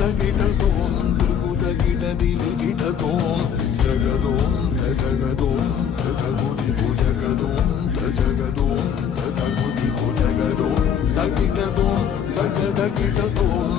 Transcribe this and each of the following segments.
தகதகிடதோம் திருகுதகிடதிலிகிடதோம் ஜகதோம் தஜகதோம் ததகுதி குஜகதோம் தஜகதோம் ததகுதி குஜகதோம் தகிடதோம் தகதகிடதோம்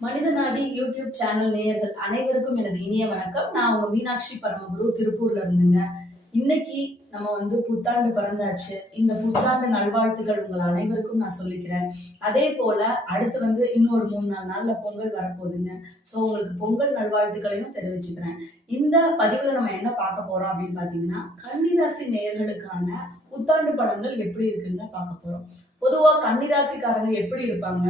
மனித நாடி YouTube channel நேயர்கள் அனைவருக்கும் எனது இனிய வணக்கம். நான் உங்க மீனாட்சி பரமகுரு திருப்பூர்ல இருந்துங்க. இன்னைக்கு நம்ம வந்து புத்தாண்டு பிறந்தாச்சு. இந்த புத்தாண்டு நல்வாழ்த்துகள் உங்கள் அனைவருக்கும் நான் சொல்லிக்கிறேன். அதே போல அடுத்து வந்து இன்னொரு மூணு நாலு நாள்ல பொங்கல் வரப்போகுதுங்க. ஸோ உங்களுக்கு பொங்கல் நல்வாழ்த்துக்களையும் தெரிவிச்சுக்கிறேன். இந்த பதிவுல நம்ம என்ன பார்க்க போறோம் அப்படின்னு பாத்தீங்கன்னா கன்னிராசி நேயர்களுக்கான புத்தாண்டு பலன்கள் எப்படி இருக்குன்னு தான் பார்க்க போறோம். பொதுவா கன்னிராசிக்காரங்க எப்படி இருப்பாங்க?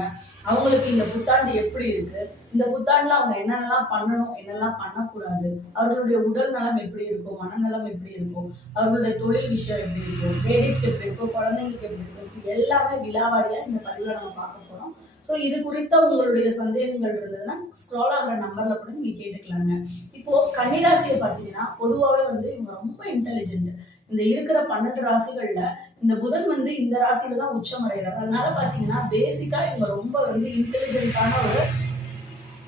அவங்களுக்கு இந்த புத்தாண்டு எப்படி இருக்கு? இந்த புத்தாண்டுல அவங்க என்னென்னலாம் பண்ணணும் என்னெல்லாம் பண்ணக்கூடாது அவர்களுடைய உடல் நலம் எப்படி இருக்கும் மனநலம் எப்படி இருக்கும் அவர்களுடைய தொழில் விஷயம் எப்படி இருக்கும் லேடிஸ்க்கு எப்படி இருக்கும் குழந்தைங்களுக்கு எப்படி இருக்கும் எல்லாமே விழாவாரியா இந்த பதிவில் நம்ம பார்க்க போறோம். ஸோ இது குறித்த உங்களுடைய சந்தேகங்கள் இருந்ததுன்னா ஸ்க்ரால் ஆகிற நம்பர்ல கூட நீங்க கேட்டுக்கலாங்க. இப்போ கன்னிராசியை பார்த்தீங்கன்னா பொதுவாகவே வந்து இவங்க ரொம்ப இன்டெலிஜென்ட் இந்த இருக்கிற பன்னெண்டு ராசிகள்ல இந்த புதன் வந்து இந்த ராசியில தான் உச்சம் அடைகிறார். அதனால பாத்தீங்கன்னா பேசிக்கா இவங்க ரொம்ப வந்து இன்டெலிஜென்ட்டான ஒரு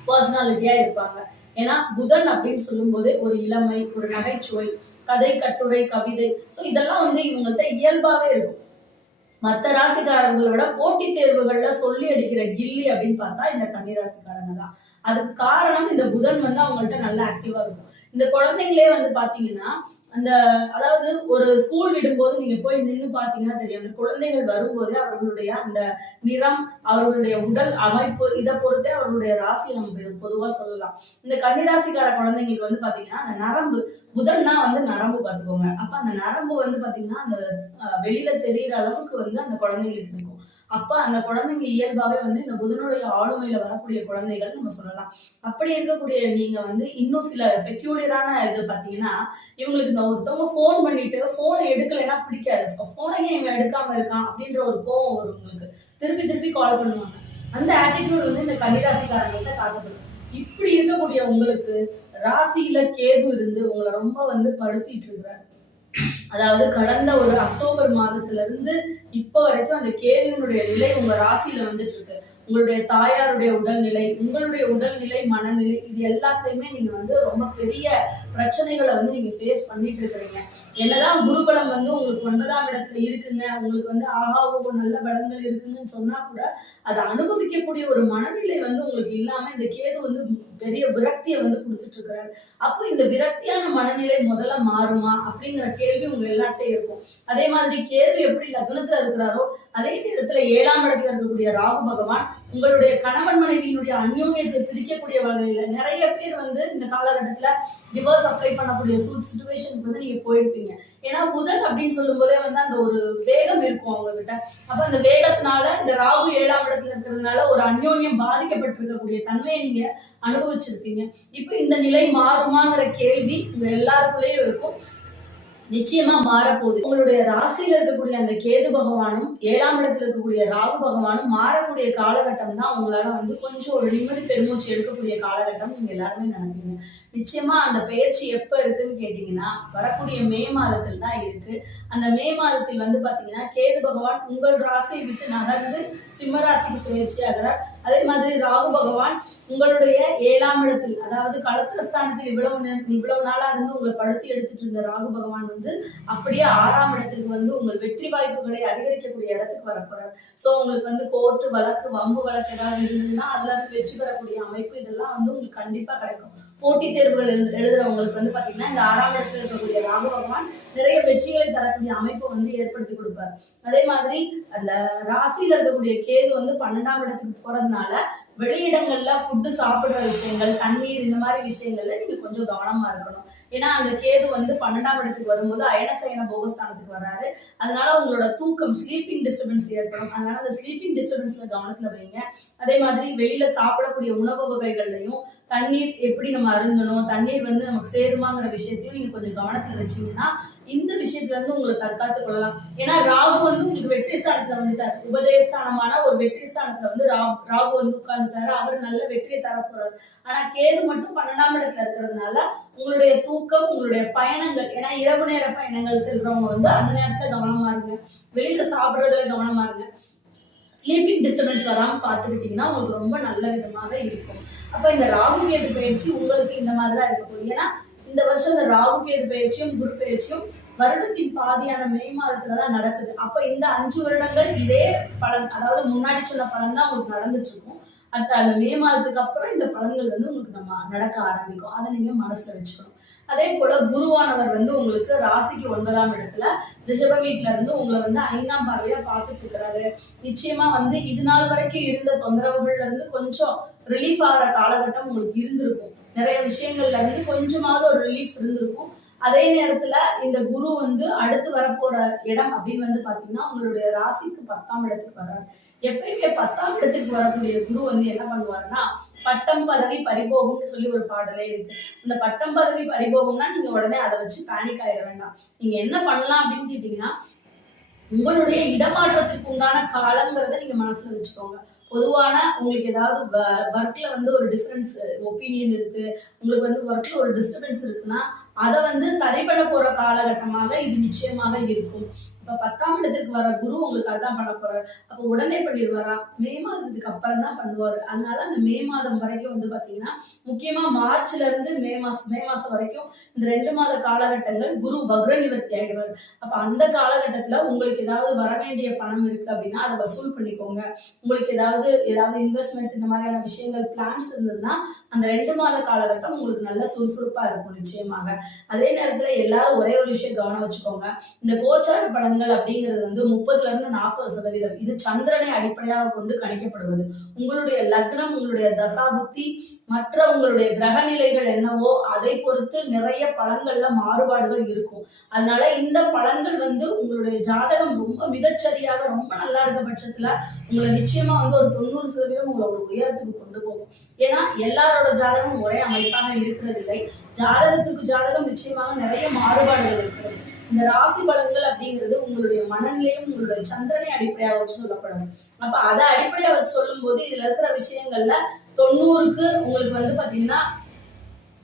பர்சனாலிட்டியா இருப்பாங்க. ஏன்னா புதன் அப்படின்னு சொல்லும்போது ஒரு இளமை ஒரு நகைச்சுவை கதை கட்டுரை கவிதை. ஸோ இதெல்லாம் வந்து இவங்கள்ட்ட இயல்பாவே இருக்கும். மற்ற ராசிக்காரங்களோட போட்டித் தேர்வுகள்ல சொல்லி அடிக்கிற கில்லி அப்படின்னு பார்த்தா இந்த கன்னிராசிக்காரங்க தான். அதுக்கு காரணம் இந்த புதன் வந்து அவங்கள்ட்ட நல்லா ஆக்டிவா இருக்கும். இந்த குழந்தைங்களே வந்து பாத்தீங்கன்னா அந்த அதாவது ஒரு ஸ்கூல் விடும்போது நீங்க போய் நின்று பாத்தீங்கன்னா தெரியும். அந்த குழந்தைகள் வரும்போதே அவர்களுடைய அந்த நிறம் அவர்களுடைய உடல் அமைப்பு இதை பொறுத்தே அவர்களுடைய ராசி நம்ம பொதுவா சொல்லலாம். இந்த கன்னிராசிக்கார குழந்தைங்களுக்கு வந்து பாத்தீங்கன்னா அந்த நரம்பு புதன்னா வந்து நரம்பு பாத்துக்கோங்க. அப்ப அந்த நரம்பு வந்து பாத்தீங்கன்னா அந்த வெளியில தெரியிற அளவுக்கு வந்து அந்த குழந்தைங்களுக்கு இருக்கும். அப்ப அந்த குழந்தைங்க இயல்பாவே வந்து இந்த புதனுடைய ஆளுமையில வரக்கூடிய குழந்தைகள் நம்ம சொல்லலாம். அப்படி இருக்கக்கூடிய நீங்க வந்து இன்னும் சில பெக்யூலியரான இது பாத்தீங்கன்னா இவங்களுக்கு இந்த ஒருத்தவங்க ஃபோன் பண்ணிட்டு ஃபோனை எடுக்கலைன்னா பிடிக்காது. ஃபோனை ஏன் இவன் எடுக்காம இருக்கான் அப்படின்ற ஒரு கோவம் வரும் உங்களுக்கு. திருப்பி திருப்பி கால் பண்ணுவாங்க. அந்த ஆட்டிடியூட் வந்து இந்த கன்னிராசிக்காரங்கள்ட்ட காட்டப்படும். இப்படி இருக்கக்கூடிய உங்களுக்கு ராசியில கேது இருந்து உங்களை ரொம்ப வந்து படுத்திட்டு இருக்கிறாரு. அதாவது கடந்த ஒரு அக்டோபர் மாதத்துல இருந்து இப்ப வரைக்கும் அந்த கேதுவினுடைய நிலை உங்க ராசியில வந்துட்டு இருக்கு உங்களுடைய தாயாருடைய உடல்நிலை உங்களுடைய உடல்நிலை மனநிலை இது எல்லாத்தையுமே நீங்க வந்து ரொம்ப பெரிய பிரச்சனைகளை வந்து நீங்க ஃபேஸ் பண்ணிட்டு இருக்கிறீங்க என்னதான் குருபலம் வந்து உங்களுக்கு ஒன்பதாம் இடத்துல இருக்குங்க உங்களுக்கு வந்து ஆகாவோ நல்ல பலங்கள் இருக்குங்கன்னு சொன்னா கூட அதை அனுபவிக்கக்கூடிய ஒரு மனநிலை வந்து உங்களுக்கு இல்லாம இந்த கேது வந்து பெரிய விரக்தியை வந்து கொடுத்துட்டு இருக்கிறாரு அப்போ இந்த விரக்தியான மனநிலை முதல்ல மாறுமா அப்படிங்கிற கேள்வி உங்க எல்லாத்தையும் இருக்கும். அதே மாதிரி கேது எப்படி லக்னத்துல இருக்கிறாரோ அதே நேரத்துல ஏழாம் இடத்துல இருக்கக்கூடிய ராகு பகவான் உங்களுடைய கணவன் மனைவியினுடைய அந்யோன்யத்தை பிரிக்கக்கூடிய வகையில நிறைய பேர் வந்து இந்த காலகட்டத்துல டிவோர்ஸ் அப்ளை பண்ணக்கூடிய சுச்சுவேஷனுக்கு வந்து நீங்க போயிருப்பீங்க. ஏன்னா புதன் அப்படின்னு சொல்லும் போதே வந்து அந்த ஒரு வேகம் இருக்கும் அவங்க கிட்ட அப்ப அந்த வேகத்தினால இந்த ராகு ஏழாம் இடத்துல இருக்கிறதுனால ஒரு அந்யோன்யம் பாதிக்கப்பட்டிருக்கக்கூடிய தன்மையை நீங்க அனுபவிச்சிருப்பீங்க. இப்போ இந்த நிலை மாறுமாங்கிற கேள்வி உங்க எல்லாருக்குள்ளேயும் இருக்கும். நிச்சயமா மாறப்போகுது. உங்களுடைய ராசியில இருக்கக்கூடிய அந்த கேது பகவானும் ஏழாம் இடத்துல இருக்கக்கூடிய ராகு பகவானும் மாறக்கூடிய காலகட்டம் தான் உங்களால வந்து கொஞ்சம் ஒரு நிம்மதி பெருமூச்சு எடுக்கக்கூடிய காலகட்டம் நீங்க எல்லாருமே நினைப்பீங்க. நிச்சயமா அந்த பயிற்சி எப்ப இருக்குன்னு கேட்டீங்கன்னா வரக்கூடிய மே மாதத்தில் தான் இருக்கு. அந்த மே மாதத்தில் வந்து பாத்தீங்கன்னா கேது பகவான் உங்கள் ராசியை விட்டு நகர்ந்து சிம்ம ராசிக்கு பயிற்சி ஆகிறார். அதே மாதிரி ராகு பகவான் உங்களுடைய ஏழாம் இடத்தில் அதாவது களத்திர ஸ்தானத்தில் இவ்வளவு இவ்வளவு நாளா இருந்து உங்களை படுத்தி எடுத்துட்டு இருந்த ராகு பகவான் வந்து அப்படியே ஆறாம் இடத்துக்கு வந்து உங்கள் வெற்றி வாய்ப்புகளை அதிகரிக்கக்கூடிய இடத்துக்கு வர போறார். சோ உங்களுக்கு வந்து கோர்ட்டு வழக்கு வம்பு வழக்கு ஏதாவது இருந்ததுன்னா அதுல இருந்து வெற்றி பெறக்கூடிய அமைப்பு இதெல்லாம் வந்து உங்களுக்கு கண்டிப்பா கிடைக்கும். போட்டித் தேர்வுகள் எழு- எழுதுறவங்களுக்கு வந்து பாத்தீங்கன்னா இந்த ஆறாம் இடத்துல இருக்கக்கூடிய ராகு பகவான் நிறைய வெற்றிகளை தரக்கூடிய அமைப்பை வந்து ஏற்படுத்தி கொடுப்பார். அதே மாதிரி அந்த ராசியில இருக்கக்கூடிய கேது வந்து பன்னெண்டாம் இடத்துக்கு போறதுனால வெளியிடங்கள்ல ஃபுட்டு சாப்பிடுற விஷயங்கள் தண்ணீர் இந்த மாதிரி விஷயங்கள்ல நீங்க கொஞ்சம் கவனமா இருக்கணும். ஏன்னா அந்த கேது வந்து பன்னெண்டாம் இடத்துக்கு வரும்போது அயனசயன போகஸ்தானத்துக்கு வராரு அதனால உங்களோட தூக்கம் ஸ்லீப்பிங் டிஸ்டர்பன்ஸ் ஏற்படும். அதனால அந்த ஸ்லீப்பிங் டிஸ்டர்பன்ஸ்ல கவனத்துல வைங்க. அதே மாதிரி வெளியில சாப்பிடக்கூடிய உணவு வகைகள்லையும் தண்ணீர் எப்படி நம்ம அருந்தணும் தண்ணீர் வந்து நமக்கு சேருமாங்கிற விஷயத்தையும் நீங்க கொஞ்சம் கவனத்துல வச்சீங்கன்னா இந்த விஷயத்துல இருந்து உங்களை தற்காத்துக் கொள்ளலாம். ஏன்னா ராகு வந்து உங்களுக்கு வெற்றி ஸ்தானத்துல வந்துட்டார். உபதயஸ்தானமான ஒரு வெற்றி ஸ்தானத்துல வந்து ராகு ராகு வந்து உட்கார்ந்துட்டாரு. அவர் நல்ல வெற்றியை தர போறாரு ஆனா கேது மட்டும் பன்னெண்டாம் இடத்துல இருக்கிறதுனால உங்களுடைய தூக்கம் உங்களுடைய பயணங்கள் ஏன்னா இரவு நேர பயணங்கள் செல்றவங்க வந்து அந்த நேரத்துல கவனமா இருங்க. வெளியில சாப்பிடுறதுல கவனமா இருங்க. ஸ்லீப்பிங் டிஸ்டர்பன்ஸ் வராமல் பார்த்துக்கிட்டிங்கன்னா உங்களுக்கு ரொம்ப நல்ல விதமாக இருக்கும். அப்போ இந்த ராகு கேது பயிற்சி உங்களுக்கு இந்த மாதிரி தான் இருக்க போகுது. ஏன்னா இந்த வருஷம் இந்த ராகு கேது பயிற்சியும் குரு பயிற்சியும் வருடத்தின் பாதியான மே மாதத்துல தான் நடக்குது. அப்போ இந்த அஞ்சு வருடங்கள் இதே பலன் அதாவது முன்னாடி சொன்ன பலன் தான் உங்களுக்கு நடந்துட்டு இருக்கும். அடுத்த அந்த மே மாதத்துக்கு அப்புறம் இந்த பலன்கள் வந்து உங்களுக்கு நம்ம நடக்க ஆரம்பிக்கும். அதை நீங்க மனசுல வச்சுக்கணும். அதே போல குருவானவர் வந்து உங்களுக்கு ராசிக்கு ஒன்பதாம் இடத்துல ரிஷப வீட்டுல இருந்து உங்களை வந்து ஐந்தாம் பார்வையா பார்த்துட்டு இருக்கிறாரு. நிச்சயமா வந்து இது நாள் வரைக்கும் இருந்த தொந்தரவுகள்ல இருந்து கொஞ்சம் ரிலீஃப் ஆகிற காலகட்டம் உங்களுக்கு இருந்திருக்கும். நிறைய விஷயங்கள்ல இருந்து கொஞ்சமாவது ஒரு ரிலீஃப் இருந்திருக்கும். அதே நேரத்துல இந்த குரு வந்து அடுத்து வரப்போற இடம் அப்படின்னு வந்து பாத்தீங்கன்னா உங்களுடைய ராசிக்கு பத்தாம் இடத்துக்கு வர்றாரு. எப்பயுமே பத்தாம் இடத்துக்கு வரக்கூடிய குரு வந்து என்ன பண்ணுவாருன்னா பட்டம் பதவி பறிபோகும்னு சொல்லி ஒரு பாடலே இருக்கு. இந்த பட்டம் பதவி பறிபோகும்னா நீங்க உடனே அதை வச்சு பேனிக் ஆயிட வேண்டாம். நீங்க என்ன பண்ணலாம் அப்படின்னு கேட்டீங்கன்னா உங்களுடைய இடமாற்றத்திற்கு உண்டான காலங்கிறத நீங்க மனசுல வச்சுக்கோங்க. பொதுவான உங்களுக்கு ஏதாவது ஒர்க்ல வந்து ஒரு டிஃப்ரென்ஸ் ஒப்பீனியன் இருக்கு. உங்களுக்கு வந்து ஒர்க்ல ஒரு டிஸ்டர்பன்ஸ் இருக்குன்னா அதை வந்து சரி பண்ண போற காலகட்டமாக இது நிச்சயமாக இருக்கும். இப்போ பத்தாம் இடத்துக்கு வர குரு உங்களுக்கு அதான் பண்ண போறாரு. அப்போ உடனே பண்ணிடுவாரா? மே மாதத்துக்கு அப்புறம் தான் பண்ணுவாரு. அதனால அந்த மே மாதம் வரைக்கும் வந்து பாத்தீங்கன்னா முக்கியமா மார்ச்ல இருந்து மே மாசம் மே மாசம் வரைக்கும் இந்த ரெண்டு மாத காலகட்டங்கள் குரு வக்ர நிவர்த்தி ஆயிடுவார். அப்ப அந்த காலகட்டத்துல உங்களுக்கு ஏதாவது வர வேண்டிய பணம் இருக்கு அப்படின்னா அதை வசூல் பண்ணிக்கோங்க. உங்களுக்கு ஏதாவது ஏதாவது இன்வெஸ்ட்மெண்ட் இந்த மாதிரியான விஷயங்கள் பிளான்ஸ் இருந்ததுன்னா அந்த ரெண்டு மாத காலகட்டம் உங்களுக்கு நல்ல சுறுசுறுப்பா இருக்கும் நிச்சயமாக. அதே நேரத்துல எல்லாரும் ஒரே ஒரு விஷயம் கவனம் வச்சுக்கோங்க. இந்த கோச்சார பலன்கள் அப்படிங்கிறது வந்து முப்பதுல இருந்து நாற்பது சதவீதம். இது சந்திரனை அடிப்படையாக கொண்டு கணிக்கப்படுவது. உங்களுடைய லக்னம் உங்களுடைய தசாபுத்தி மற்ற உங்களுடைய கிரக நிலைகள் என்னவோ அதை பொறுத்து நிறைய பழங்கள்ல மாறுபாடுகள் இருக்கும். அதனால இந்த பழங்கள் வந்து உங்களுடைய ஜாதகம் ரொம்ப மிகச்சரியாக ரொம்ப நல்லா இருக்க பட்சத்துல உங்களை நிச்சயமா வந்து ஒரு தொண்ணூறு சதவீதம் உங்களை ஒரு உயரத்துக்கு கொண்டு போகும். ஏன்னா எல்லாரோட ஜாதகமும் ஒரே அமைப்பாக இருக்கிறது இல்லை ஜாதகத்துக்கு ஜாதகம் நிச்சயமாக நிறைய மாறுபாடுகள் இருக்கிறது. இந்த ராசி பலன்கள் அப்படிங்கிறது உங்களுடைய மனநிலையும் உங்களுடைய சந்திரனை அடிப்படையாக வச்சு சொல்லப்படும். அப்ப அதை அடிப்படையாக வச்சு சொல்லும் போது இதுல இருக்கிற விஷயங்கள்ல தொண்ணூறுக்கு உங்களுக்கு வந்து பாத்தீங்கன்னா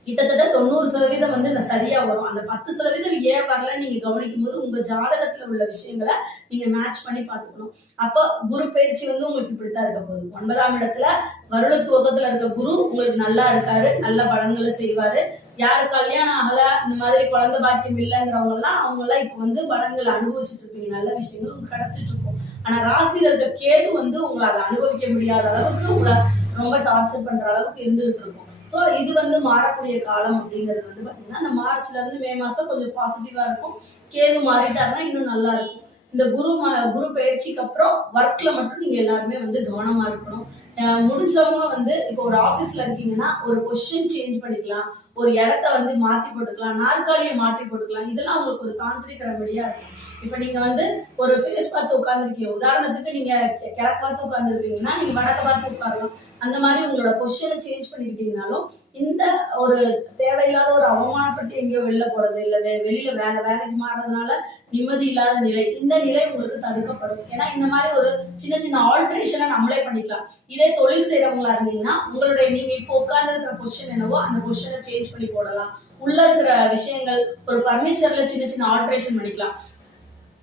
கிட்டத்தட்ட தொண்ணூறு சதவீதம் வந்து இந்த சரியா வரும். அந்த பத்து சதவீதம் ஏன் வரல நீங்க கவனிக்கும் போது உங்க ஜாதகத்துல உள்ள விஷயங்களை நீங்க மேட்ச் பண்ணி பார்த்துக்கணும். அப்போ குரு பயிற்சி வந்து உங்களுக்கு இப்படித்தான் இருக்க போகுது. ஒன்பதாம் இடத்துல வருட துவக்கத்துல இருக்க குரு உங்களுக்கு நல்லா இருக்காரு நல்ல பலன்களை செய்வாரு. யாரு கல்யாணம் ஆகல இந்த மாதிரி குழந்தை பாக்கியம் இல்லைங்கிறவங்க எல்லாம் அவங்க எல்லாம் இப்ப வந்து பலன்களை அனுபவிச்சுட்டு இருப்பீங்க நல்ல விஷயங்களும் உங்களுக்கு கிடைச்சிட்டு இருக்கும். ஆனா ராசியில இருக்க கேது வந்து உங்களை அதை அனுபவிக்க முடியாத அளவுக்கு உங்களை ரொம்ப டார்ச்சர் பண்ற அளவுக்கு இருந்துகிட்டு இருக்கும். ஸோ இது வந்து மாறக்கூடிய காலம் அப்படிங்கிறது வந்து பாத்தீங்கன்னா இந்த மார்ச்ல இருந்து மே மாசம் கொஞ்சம் பாசிட்டிவா இருக்கும். கேது மாறிட்டாருன்னா இன்னும் நல்லா இருக்கும். இந்த குரு மா- குரு பயிற்சிக்கு அப்புறம் ஒர்க்ல மட்டும் நீங்க எல்லாருமே வந்து கவனமா இருக்கணும். முடிஞ்சவங்க வந்து இப்போ ஒரு ஆபீஸ்ல இருக்கீங்கன்னா ஒரு கொஸ்டின் சேஞ்ச் பண்ணிக்கலாம். ஒரு இடத்த வந்து மாத்தி போட்டுக்கலாம் நாற்காலியை மாற்றி போட்டுக்கலாம் இதெல்லாம் உங்களுக்கு ஒரு தாந்திரிக ரெமடியா இருக்கும். இப்போ நீங்க வந்து ஒரு ஃபேஸ் பார்த்து உட்காந்துருக்கீங்க உதாரணத்துக்கு நீங்க கிழக்கு பார்த்து உட்காந்துருக்கீங்கன்னா நீங்க வடக்க பார்த்து உட்காரலாம். அந்த மாதிரி உங்களோட பொசிஷனை சேஞ்ச் பண்ணிக்கிட்டீங்கனாலும் இந்த ஒரு தேவையில்லாத ஒரு அவமானப்பட்டு எங்கேயோ வெளில போறது இல்லை வெ- வெளியில வேலை வேலைக்கு மாறுறதுனால நிம்மதி இல்லாத நிலை இந்த நிலை உங்களுக்கு தடுக்கப்படும். ஏன்னா இந்த மாதிரி ஒரு சின்ன சின்ன ஆல்ட்ரேஷனை நம்மளே பண்ணிக்கலாம். இதே தொழில் செய்யறவங்களா இருந்தீங்கன்னா உங்களுடைய நீங்க இப்போ உட்கார்ந்து இருக்கிற பொசிஷன் என்னவோ அந்த பொசிஷனை சேஞ்ச் பண்ணி போடலாம். உள்ள இருக்கிற விஷயங்கள் ஒரு ஃபர்னிச்சர்ல சின்ன சின்ன ஆல்ட்ரேஷன் பண்ணிக்கலாம்.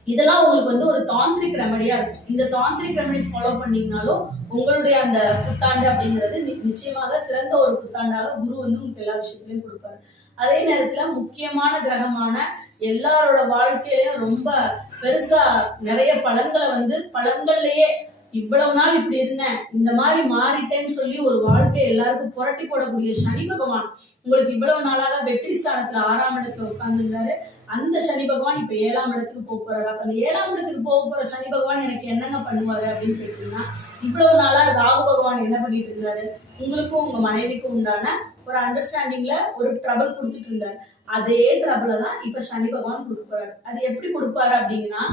இதெல்லாம் உங்களுக்கு வந்து ஒரு தாந்திரிக் ரெமடியா இருக்கும். இந்த தாந்திரிக் ரெமடி ஃபாலோ பண்ணீங்கனாலும் உங்களுடைய அந்த புத்தாண்டு அப்படிங்கிறது நி- நிச்சயமாக சிறந்த ஒரு புத்தாண்டாக குரு வந்து உங்களுக்கு எல்லா விஷயத்தையும் கொடுப்பாரு. அதே நேரத்துல முக்கியமான கிரகமான எல்லாரோட வாழ்க்கையிலயும் ரொம்ப பெருசா நிறைய பலன்களை வந்து பலன்கள்லயே இவ்வளவு நாள் இப்படி இருந்தேன் இந்த மாதிரி மாறிட்டேன்னு சொல்லி ஒரு வாழ்க்கையை எல்லாருக்கும் புரட்டி போடக்கூடிய சனி பகவான் உங்களுக்கு இவ்வளவு நாளாக வெற்றி ஸ்தானத்துல ஆறாம் இடத்துல உட்கார்ந்துருந்தாரு. அந்த சனி பகவான் இப்ப ஏழாம் இடத்துக்கு போக போறாரு. அப்ப அந்த ஏழாம் இடத்துக்கு போக போற சனி பகவான் எனக்கு என்னங்க பண்ணுவாரு அப்படின்னு கேட்டீங்கன்னா இவ்வளவு நாளா ராகு பகவான் என்ன பண்ணிட்டு இருந்தாரு? உங்களுக்கும் உங்க மனைவிக்கும் உண்டான ஒரு அண்டர்ஸ்டாண்டிங்ல ஒரு ட்ரபிள் கொடுத்துட்டு இருந்தாரு. அதே ட்ரபிள தான் இப்ப சனி பகவான் கொடுக்க போறாரு. அது எப்படி கொடுப்பாரு அப்படிங்கன்னா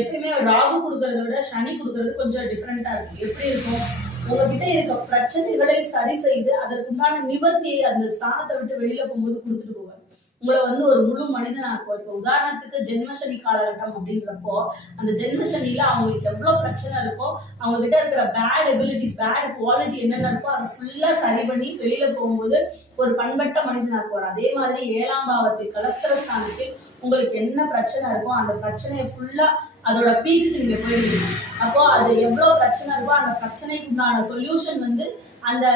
எப்பயுமே ராகு கொடுக்கறத விட சனி கொடுக்கறது கொஞ்சம் டிஃப்ரெண்டா இருக்கும். எப்படி இருக்கும்? உங்ககிட்ட இருக்க பிரச்சனைகளை சரி செய்து அதற்குண்டான நிவர்த்தியை அந்த ஸ்தானத்தை விட்டு வெளியில போகும்போது கொடுத்துட்டு போவார். உங்களை வந்து ஒரு முழு மனிதனாக இப்போ உதாரணத்துக்கு ஜென்மசனி காலகட்டம் அப்படின்றப்போ அந்த ஜென்மசனியில அவங்களுக்கு எவ்வளவு பிரச்சனை இருக்கோ அவங்க கிட்ட இருக்கிற பேட் எபிலிட்டிஸ் பேட் குவாலிட்டி என்னென்ன இருக்கோ அதை ஃபுல்லா சரி பண்ணி வெளியில போகும்போது ஒரு பண்பட்ட மனிதனாக்குவார் அதே மாதிரி ஏழாம் பாவத்தில் கலஸ்தர ஸ்தானத்தில் உங்களுக்கு என்ன பிரச்சனை இருக்கோ அந்த பிரச்சனையை ஃபுல்லா அதோட பீக்குக்கு நீங்க போயிடுவீங்க. அப்போ அது எவ்வளவு பிரச்சனை இருக்கோ அந்த பிரச்சனைக்குண்டான சொல்யூஷன் வந்து அந்த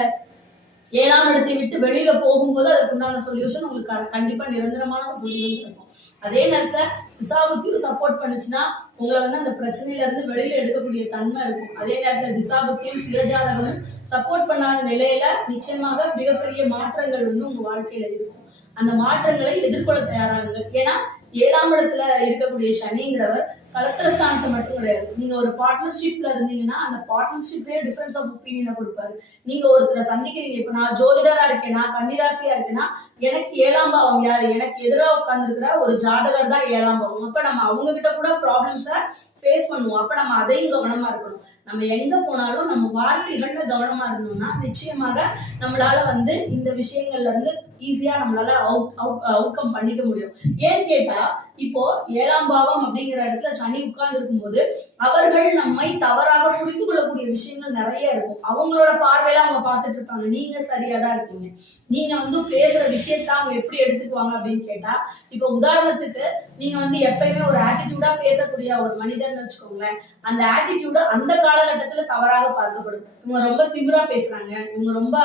ஏழாம் இடத்தை விட்டு வெளியில போகும்போது அதுக்கு உண்டான சொல்யூஷன் உங்களுக்கு க- கண்டிப்பா நிரந்தரமான ஒரு சொல்யூஷன் இருக்கும் அதே நேரத்துல திசாபுத்தியும் சப்போர்ட் பண்ணுச்சுன்னா உங்களை வந்து அந்த பிரச்சனையில இருந்து வெளியில எடுக்கக்கூடிய தன்மை இருக்கும். அதே நேரத்துல திசாபுத்தியும் சுயஜாதகமும் சப்போர்ட் பண்ணாத நிலையில நிச்சயமாக மிகப்பெரிய மாற்றங்கள் வந்து உங்க வாழ்க்கையில இருக்கும். அந்த மாற்றங்களை எதிர்கொள்ள தயாராகுங்கள். ஏன்னா ஏழாம் இடத்துல இருக்கக்கூடிய சனிங்கிறவர் கலத்திர ஸ்தானத்தை மட்டும் கிடையாது. நீங்க ஒரு பார்ட்னர்ஷிப்ல இருந்தீங்கன்னா அந்த பார்ட்னர்ஷிப்லயே டிஃபரன்ஸ் ஆஃப் ஒப்பீனியனை கொடுப்பாரு. நீங்க ஒருத்தரை சந்திக்கிறீங்க. இப்ப நான் ஜோதிடரா இருக்கேனா கன்னிராசியா இருக்கேனா எனக்கு ஏழாம் பாவம் யாரு? எனக்கு எதிராக உட்கார்ந்துருக்கிற ஒரு ஜாதகர் தான் ஏழாம் பாவம். அப்ப நம்ம அவங்க கிட்ட கூட ப்ராப்ளம்ஸை ஃபேஸ் பண்ணுவோம். அப்ப நம்ம அதையும் கவனமா இருக்கணும். நம்ம எங்க போனாலும் நம்ம வார்த்தைகள்ல கவனமா இருந்தோம்னா நிச்சயமாக நம்மளால வந்து இந்த விஷயங்கள்ல இருந்து ஈஸியா நம்மளால அவுட் அவுட்கம் பண்ணிக்க முடியும். ஏன்னு கேட்டா இப்போ ஏழாம் பாவம் அப்படிங்கிற இடத்துல சனி உட்கார்ந்து இருக்கும்போது அவர்கள் நம்மை தவறாக புரிந்து கொள்ளக்கூடிய விஷயங்கள் நிறைய இருக்கும். அவங்களோட பார்வையில அவங்க பார்த்துட்டு இருப்பாங்க. நீங்க சரியா தான் இருப்பீங்க நீங்க வந்து பேசுற விஷயத்த அவங்க எப்படி எடுத்துக்குவாங்க அப்படின்னு கேட்டா இப்போ உதாரணத்துக்கு நீங்க வந்து எப்பயுமே ஒரு ஆட்டிடியூடா பேசக்கூடிய ஒரு மனிதன் வச்சுக்கோங்களேன் அந்த ஆட்டிடியூட அந்த காலகட்டத்துல தவறாக பார்க்கப்படும். இவங்க ரொம்ப திமிரா பேசுறாங்க இவங்க ரொம்ப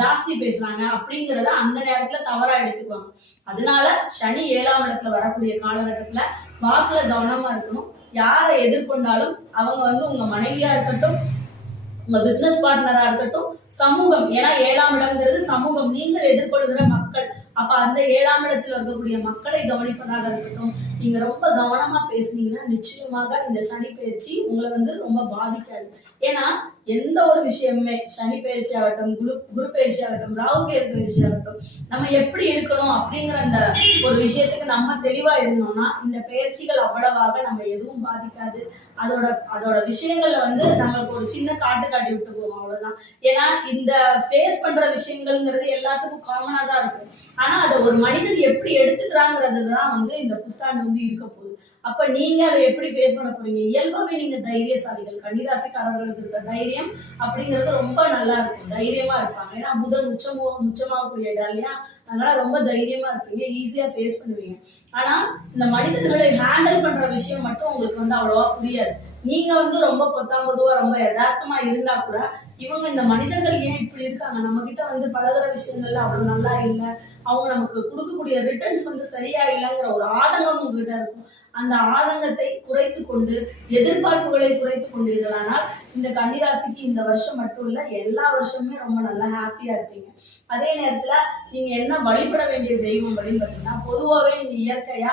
ஜாஸ்தி பேசுறாங்க அப்படிங்கறத அந்த நேரத்துல தவறா எடுத்துக்குவாங்க. அதனால சனி ஏழாம் இடத்துல வரக்கூடிய காலகட்டத்துல வாக்குல கவனமா இருக்கணும். யாரை எதிர்கொண்டாலும் அவங்க வந்து உங்க மனைவியா இருக்கட்டும் உங்க பிசினஸ் பார்ட்னரா இருக்கட்டும் சமூகம் ஏன்னா ஏழாம் இடம்ங்கிறது சமூகம் நீங்கள் எதிர்கொள்கிற மக்கள். அப்ப அந்த ஏழாம் இடத்துல இருக்கக்கூடிய மக்களை கவனிப்பதாக இருக்கட்டும் நீங்க ரொம்ப கவனமா பேசுனீங்கன்னா நிச்சயமாக இந்த சனி பயிற்சி உங்களை வந்து ரொம்ப பாதிக்காது. ஏன்னா எந்த ஒரு விஷயமுமே சனி பயிற்சி ஆகட்டும் குரு குரு பயிற்சி ஆகட்டும் ராகுகேது பயிற்சி ஆகட்டும் நம்ம எப்படி இருக்கணும் அப்படிங்கிற அந்த ஒரு விஷயத்துக்கு நம்ம தெளிவா இருந்தோம்னா இந்த பயிற்சிகள் அவ்வளவாக நம்ம எதுவும் பாதிக்காது. அதோட அதோட விஷயங்கள்ல வந்து நம்மளுக்கு ஒரு சின்ன காட்டு காட்டி விட்டு போகும் அவ்வளவுதான். ஏன்னா இந்த ஃபேஸ் பண்ற விஷயங்கள்ங்கிறது எல்லாத்துக்கும் காமனா தான் இருக்கும். ஆனா அதை ஒரு மனிதன் எப்படி எடுத்துக்கிறாங்கிறது தான் வந்து இந்த புத்தாண்டு வந்து இருக்க போகுது. அப்ப நீங்க அதை எப்படி ஃபேஸ் பண்ண போறீங்க? இயல்பாவே நீங்க தைரியசாலிகள் கன்னிராசிக்காரர்களுக்கு இருக்க தைரியம் அப்படிங்கிறது ரொம்ப நல்லா இருக்கும். தைரியமா இருப்பாங்க. ஏன்னா புதன் உச்சமோ உச்சமாகக்கூடிய இடம் இல்லையா? அதனால ரொம்ப தைரியமா இருப்பீங்க. ஈஸியா ஃபேஸ் பண்ணுவீங்க. ஆனா இந்த மனிதர்களை ஹேண்டில் பண்ற விஷயம் மட்டும் உங்களுக்கு வந்து அவ்வளவா புரியாது. நீங்க வந்து ரொம்ப பொத்தாம் பொதுவா ரொம்ப யதார்த்தமா இருந்தா கூட இவங்க இந்த மனிதர்கள் ஏன் இப்படி இருக்காங்க? நம்ம கிட்ட வந்து பழகுற விஷயங்கள்ல அவ்வளவு நல்லா இல்லை. அவங்க நமக்கு கொடுக்கக்கூடிய ரிட்டர்ன்ஸ் வந்து சரியா இல்லைங்கிற ஒரு ஆதங்கம் உங்ககிட்ட இருக்கும். அந்த ஆதங்கத்தை குறைத்து கொண்டு எதிர்பார்ப்புகளை குறைத்து கொண்டீர்களானால் இந்த கன்னிராசிக்கு இந்த வருஷம் மட்டும் இல்ல எல்லா வருஷமுமே ரொம்ப நல்லா ஹாப்பியா இருப்பீங்க. அதே நேரத்துல நீங்க என்ன வழிபட வேண்டிய தெய்வம் அப்படின்னு பாத்தீங்கன்னா பொதுவாகவே நீங்க இயற்கையா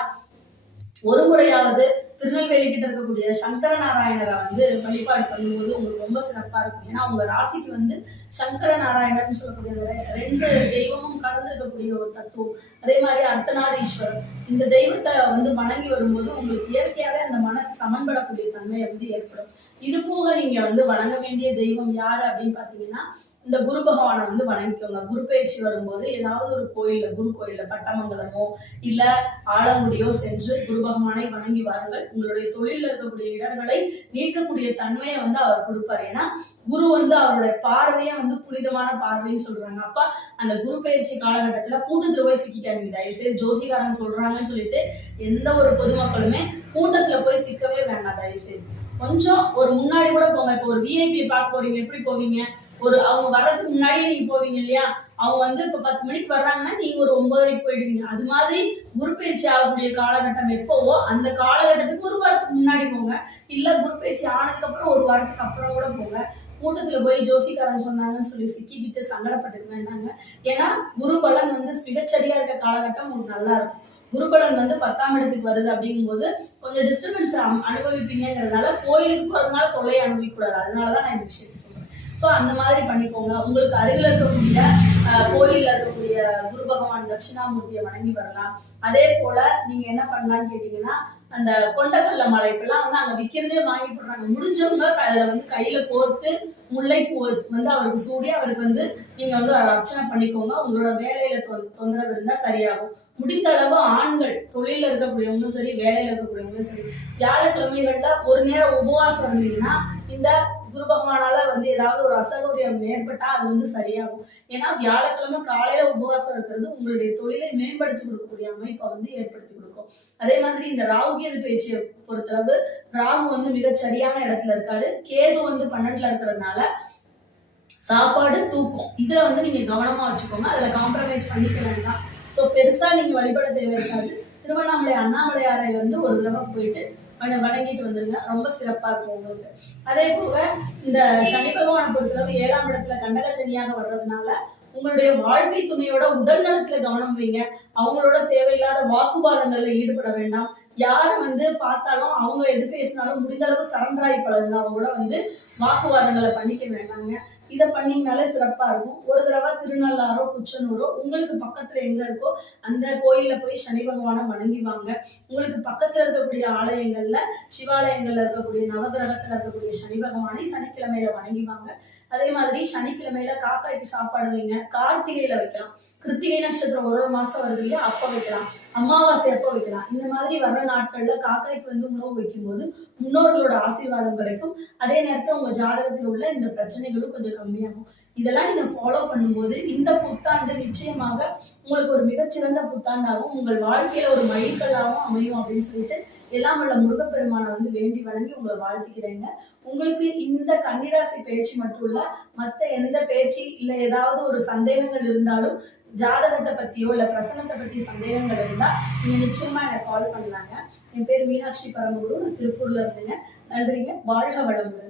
ஒரு முறையாவது திருநெல்வேலி கிட்ட இருக்கக்கூடிய சங்கர நாராயணரை வந்து வழிபாடு பண்ணும்போது உங்களுக்கு ரொம்ப சிறப்பா இருக்கும். ஏன்னா உங்க ராசிக்கு வந்து சங்கர நாராயணர்னு சொல்லக்கூடிய ரெண்டு தெய்வமும் கலந்து இருக்கக்கூடிய ஒரு தத்துவம். அதே மாதிரி அர்த்தநாரீஸ்வரர் இந்த தெய்வத்தை வந்து வணங்கி வரும்போது உங்களுக்கு இயற்கையாவே அந்த மனசு சமன்படக்கூடிய தன்மை வந்து ஏற்படும். இது போக நீங்க வந்து வணங்க வேண்டிய தெய்வம் யாரு அப்படின்னு பாத்தீங்கன்னா இந்த குரு பகவானை வந்து வணங்கிக்கோங்க. குரு பயிற்சி வரும்போது ஏதாவது ஒரு கோயில்ல குரு கோயில்ல பட்டமங்கலமோ இல்ல ஆலங்குடியோ சென்று குரு பகவானை வணங்கி வாருங்கள். உங்களுடைய தொழில இருக்கக்கூடிய இடர்களை நீக்கக்கூடிய தன்மையை வந்து அவர் கொடுப்பார். ஏன்னா குரு வந்து அவருடைய பார்வையே வந்து புனிதமான பார்வைன்னு சொல்றாங்க. அப்ப அந்த குரு பயிற்சி காலகட்டத்துல கூட்டத்துல போய் சிக்கிக்காதீங்க. தயவு செய்து ஜோசிகாரங்க சொல்றாங்கன்னு சொல்லிட்டு எந்த ஒரு பொதுமக்களுமே கூட்டத்துல போய் சிக்கவே வேண்டாம். தயவு செய்து கொஞ்சம் ஒரு முன்னாடி கூட போங்க. இப்போ ஒரு விஐபி பார்க்க போறீங்க. எப்படி போவீங்க? ஒரு அவங்க வர்றதுக்கு முன்னாடியே நீங்க போவீங்க இல்லையா? அவங்க வந்து இப்ப பத்து மணிக்கு வர்றாங்கன்னா நீங்க ஒரு ஒன்பதரைக்கு போயிடுவீங்க. அது மாதிரி குருப்பயிற்சி ஆகக்கூடிய காலகட்டம் எப்போவோ அந்த காலகட்டத்துக்கு ஒரு வாரத்துக்கு முன்னாடி போங்க. இல்ல குருப்பயிற்சி ஆனதுக்கு அப்புறம் ஒரு வாரத்துக்கு அப்புறம் கூட போங்க. கூட்டத்துல போய் ஜோசிக்காரன் சொன்னாங்கன்னு சொல்லி சிக்கிக்கிட்டு சங்கடப்பட்டுக்க வேண்டாங்க ஏன்னா குரு பலன் வந்து மிகச்சரியா இருக்க காலகட்டம் உங்களுக்கு நல்லா இருக்கும். குருபலன் வந்து பத்தாம் இடத்துக்கு வருது அப்படிங்கும்போது கொஞ்சம் டிஸ்டர்பன்ஸ் அனுபவிப்பீங்கிறதுனால கோயிலுக்கு போறதுனால தொல்லையை அனுபவிக்க கூடாது அதனாலதான் நான் இந்த விஷயத்தை ஸோ அந்த மாதிரி பண்ணிக்கோங்க. உங்களுக்கு அருகில் இருக்கக்கூடிய கோயிலில் இருக்கக்கூடிய குரு பகவான் தட்சிணாமூர்த்தியை வணங்கி வரலாம். அதே போல நீங்க என்ன பண்ணலாம்னு கேட்டீங்கன்னா அந்த கொண்டக்கல்ல மலை இப்பெல்லாம் வந்து அங்க விற்கிறதே வாங்கி போடுறாங்க. முடிஞ்சவங்க அதுல வந்து கையில கோர்த்து முல்லை பூ வந்து அவருக்கு சூடி அவருக்கு வந்து நீங்க வந்து அர்ச்சனை பண்ணிக்கோங்க. உங்களோட வேலையில தொ- தொந்தரவு இருந்தா சரியாகும். முடிந்த அளவு ஆண்கள் தொழில இருக்கக்கூடியவங்களும் சரி வேலையில இருக்கக்கூடியவங்களும் சரி வியாழக்கிழமைகள்ல ஒரு நேரம் உபவாசம் இருந்தீங்கன்னா இந்த குரு பகவானால வந்து ஏதாவது ஒரு அசௌகரியம் ஏற்பட்டா அது வந்து சரியாகும். ஏன்னா வியாழக்கிழமை காலையில உபவாசம் இருக்கிறது உங்களுடைய தொழிலை மேம்படுத்தி கொடுக்கக்கூடிய அமைப்பை வந்து ஏற்படுத்தி கொடுக்கும். அதே மாதிரி இந்த ராகு கேது பேச்சியை பொறுத்தளவு ராகு வந்து மிக சரியான இடத்துல இருக்காரு. கேது வந்து பன்னெண்டுல இருக்கிறதுனால சாப்பாடு தூக்கம். இதுல வந்து நீங்க கவனமா வச்சுக்கோங்க. அதுல காம்ப்ரமைஸ் பண்ணிக்க வேண்டாம். ஸோ பெருசா நீங்க வழிபட தேவை இருக்காது திருவண்ணாமலை அண்ணாமலையாரை வந்து ஒரு தடவை போயிட்டு வணங்கிட்டு வந்துருங்க. ரொம்ப சிறப்பா இருக்கும் உங்களுக்கு. அதே போக இந்த சனி பகவானை பொறுத்தளவு ஏழாம் இடத்துல கண்டக சனியாக வர்றதுனால உங்களுடைய வாழ்க்கை துணையோட உடல் நலத்துல கவனம் வைங்க. அவங்களோட தேவையில்லாத வாக்குவாதங்கள்ல ஈடுபட வேண்டாம். யாரை வந்து பார்த்தாலும் அவங்க எது பேசினாலும் முடிந்த அளவு சரண்டராகி பழகுங்க. அவங்களோட வந்து வாக்குவாதங்களை பண்ணிக்க வேண்டாங்க. இதை பண்ணீங்கனாலே சிறப்பா இருக்கும். ஒரு தடவை திருநள்ளாரோ குச்சனூரோ உங்களுக்கு பக்கத்துல எங்க இருக்கோ அந்த கோயில்ல போய் சனி பகவானை வணங்கிவாங்க. உங்களுக்கு பக்கத்துல இருக்கக்கூடிய ஆலயங்கள்ல சிவாலயங்கள்ல இருக்கக்கூடிய நவகிரகத்துல இருக்கக்கூடிய சனி பகவானை சனிக்கிழமையில வணங்கிவாங்க. அதே மாதிரி சனிக்கிழமையில காக்காய்க்கு சாப்பாடு வைங்க. கார்த்திகையில வைக்கலாம். கிருத்திகை நட்சத்திரம் ஒரு ஒரு மாசம் வருது இல்லையா? அப்ப வைக்கலாம். அமாவாசை அப்போ வைக்கலாம். இந்த மாதிரி வர்ற நாட்கள்ல காக்காய்க்கு வந்து உணவு வைக்கும்போது முன்னோர்களோட ஆசீர்வாதம் கிடைக்கும். அதே நேரத்துல உங்க ஜாதகத்துல உள்ள இந்த பிரச்சனைகளும் கொஞ்சம் கம்மியாகும். இதெல்லாம் நீங்க ஃபாலோ பண்ணும்போது இந்த புத்தாண்டு நிச்சயமாக உங்களுக்கு ஒரு மிகச்சிறந்த புத்தாண்டாகவும் உங்கள் வாழ்க்கையில ஒரு மைல்கல்லாகவும் அமையும் அப்படின்னு சொல்லிட்டு எல்லாம் உள்ள முருகப்பெருமானை வந்து வேண்டி வணங்கி உங்களை வாழ்த்துக்கிறேங்க. உங்களுக்கு இந்த கன்னிராசி பயிற்சி மட்டும் இல்ல மத்த எந்த பயிற்சி இல்ல ஏதாவது ஒரு சந்தேகங்கள் இருந்தாலும் ஜாதகத்தை பத்தியோ இல்ல பிரசனத்தை பற்றிய சந்தேகங்கள் இருந்தா நீங்க நிச்சயமா எனக்கு கால் பண்ணலாங்க. என் பேர் மீனாட்சி பரமகுரு நான் திருப்பூர்ல இருந்தேங்க. நன்றிங்க. வாழ்க வளமுடன்.